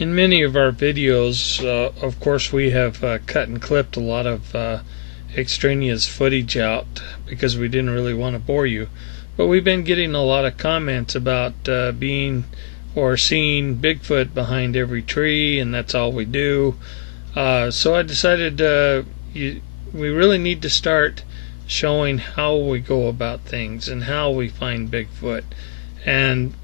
In many of our videos, of course, we have cut and clipped a lot of extraneous footage out because we didn't really want to bore you. But we've been getting a lot of comments about being or seeing Bigfoot behind every tree, and that's all we do. So I decided we really need to start showing how we go about things and how we find Bigfoot, and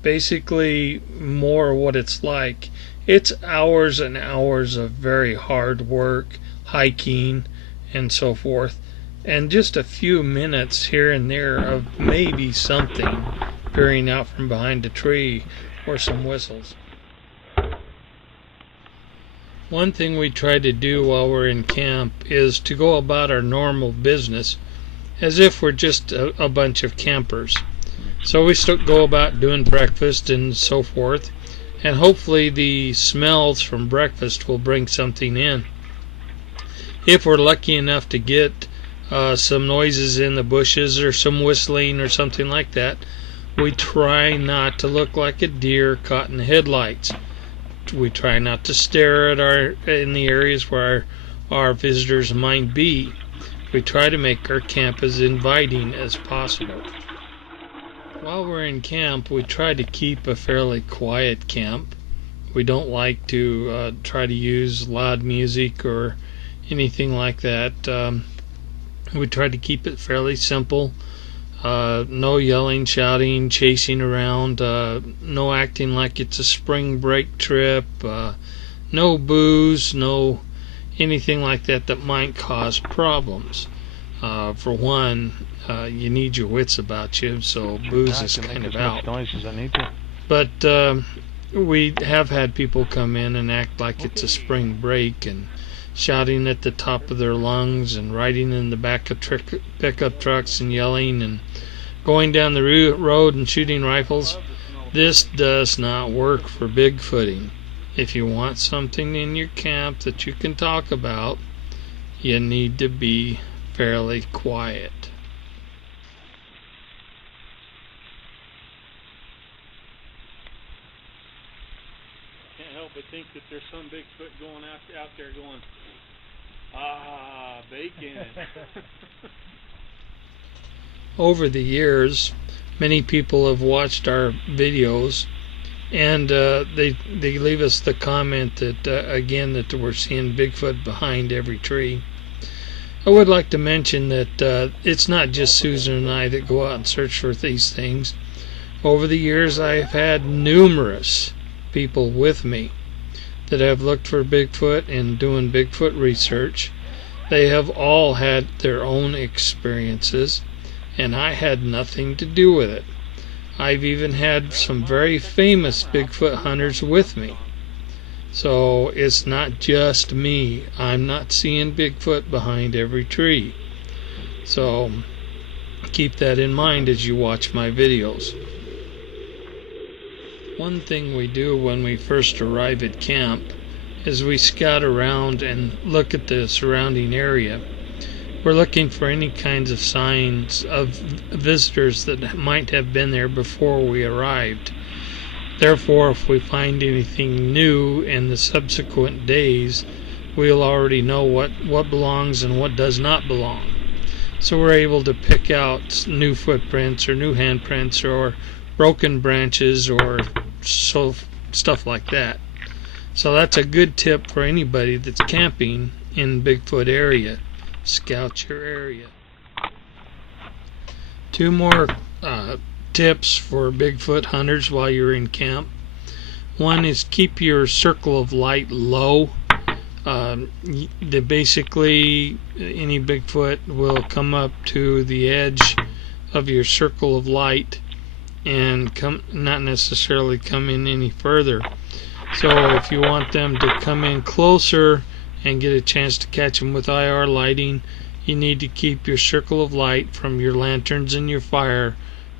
basically more what it's like. It's hours and hours of very hard work, hiking and so forth, and just a few minutes here and there of maybe something peering out from behind a tree or some whistles. One thing we try to do while we're in camp is to go about our normal business as if we're just a bunch of campers. So we still go about doing breakfast and so forth, and hopefully the smells from breakfast will bring something in. If we're lucky enough to get some noises in the bushes or some whistling or something like that, we try not to look like a deer caught in the headlights. We try not to stare at in the areas where our visitors might be. We try to make our camp as inviting as possible. While we're in camp, we try to keep a fairly quiet camp. We don't like to try to use loud music or anything like that. We try to keep it fairly simple. No yelling, shouting, chasing around, no acting like it's a spring break trip, no booze, no anything like that that might cause problems. For one, you need your wits about you, so booze is kind of out. But we have had people come in and act like it's a spring break and shouting at the top of their lungs and riding in the back of pickup trucks and yelling and going down the road and shooting rifles. This does not work for Bigfooting. If you want something in your camp that you can talk about, you need to be fairly quiet. Can't help but think that there's some Bigfoot going out there going, bacon. Over the years, many people have watched our videos, and they leave us the comment that again that we're seeing Bigfoot behind every tree. I would like to mention that it's not just Susan and I that go out and search for these things. Over the years, I have had numerous people with me that have looked for Bigfoot and doing Bigfoot research. They have all had their own experiences, and I had nothing to do with it. I've even had some very famous Bigfoot hunters with me. So it's not just me. I'm not seeing Bigfoot behind every tree. So keep that in mind as you watch my videos. One thing we do when we first arrive at camp is we scout around and look at the surrounding area. We're looking for any kinds of signs of visitors that might have been there before we arrived. Therefore, if we find anything new in the subsequent days, we'll already know what belongs and what does not belong. So we're able to pick out new footprints or new handprints or broken branches or stuff like that. So that's a good tip for anybody that's camping in Bigfoot area. Scout your area. Two more tips for Bigfoot hunters while you're in camp. One is keep your circle of light low. Basically, any Bigfoot will come up to the edge of your circle of light and not necessarily come in any further. So if you want them to come in closer and get a chance to catch them with IR lighting, you need to keep your circle of light from your lanterns and your fire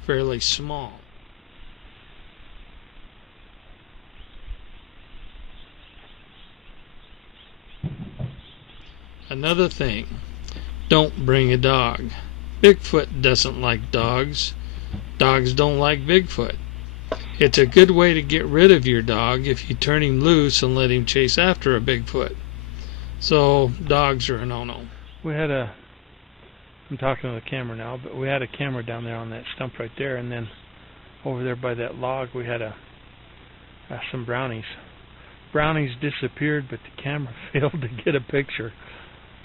fairly small. Another thing, don't bring a dog. Bigfoot doesn't like dogs. Dogs don't like Bigfoot. It's a good way to get rid of your dog if you turn him loose and let him chase after a Bigfoot. So dogs are a no-no. I'm talking to the camera now, but we had a camera down there on that stump right there, and then over there by that log we had some brownies. Brownies disappeared, but the camera failed to get a picture,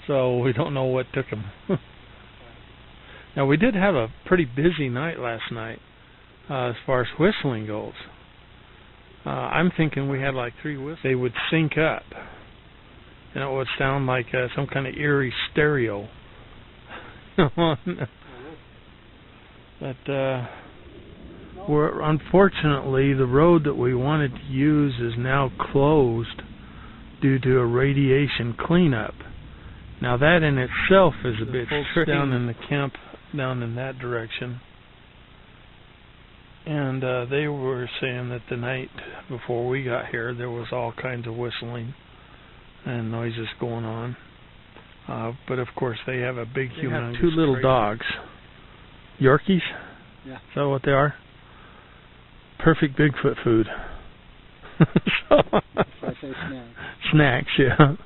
so we don't know what took them. Now, we did have a pretty busy night last night as far as whistling goes. I'm thinking we had like 3 whistles. They would sync up, and it would sound like some kind of eerie stereo. But unfortunately, the road that we wanted to use is now closed due to a radiation cleanup. Now that in itself is a bit tricky. Down in the camp, down in that direction. And they were saying that the night before we got here, there was all kinds of whistling and noises going on. But of course, they have a big human. They have 2 little dogs. Yorkies? Yeah. Is that what they are? Perfect Bigfoot food. So, that's why I say snacks. Snacks, yeah.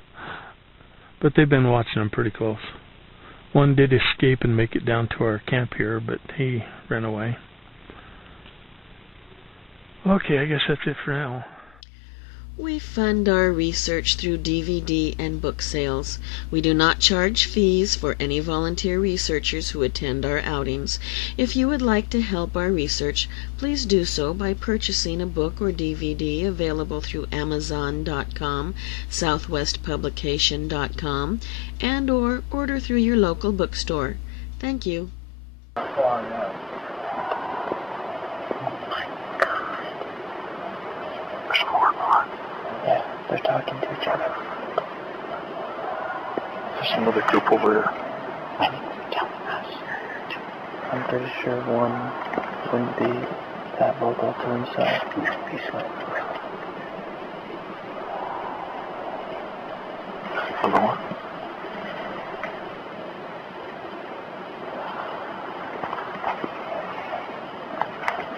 But they've been watching them pretty close. One did escape and make it down to our camp here, but he ran away. Okay, I guess that's it for now. We fund our research through DVD and book sales. We do not charge fees for any volunteer researchers who attend our outings. If you would like to help our research, please do so by purchasing a book or DVD available through Amazon.com, SouthwestPublication.com, and or order through your local bookstore. Thank you. Yeah, they're talking to each other. There's another group over there. I think they're telling us. I'm pretty sure one wouldn't be that vocal to himself. He's really. Another one.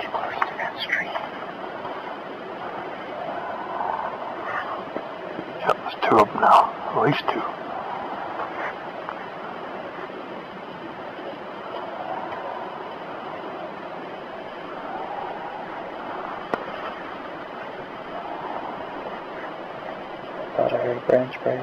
Too close to that stream. Yep, there's 2 of them now. At least 2. Thought I heard a branch break.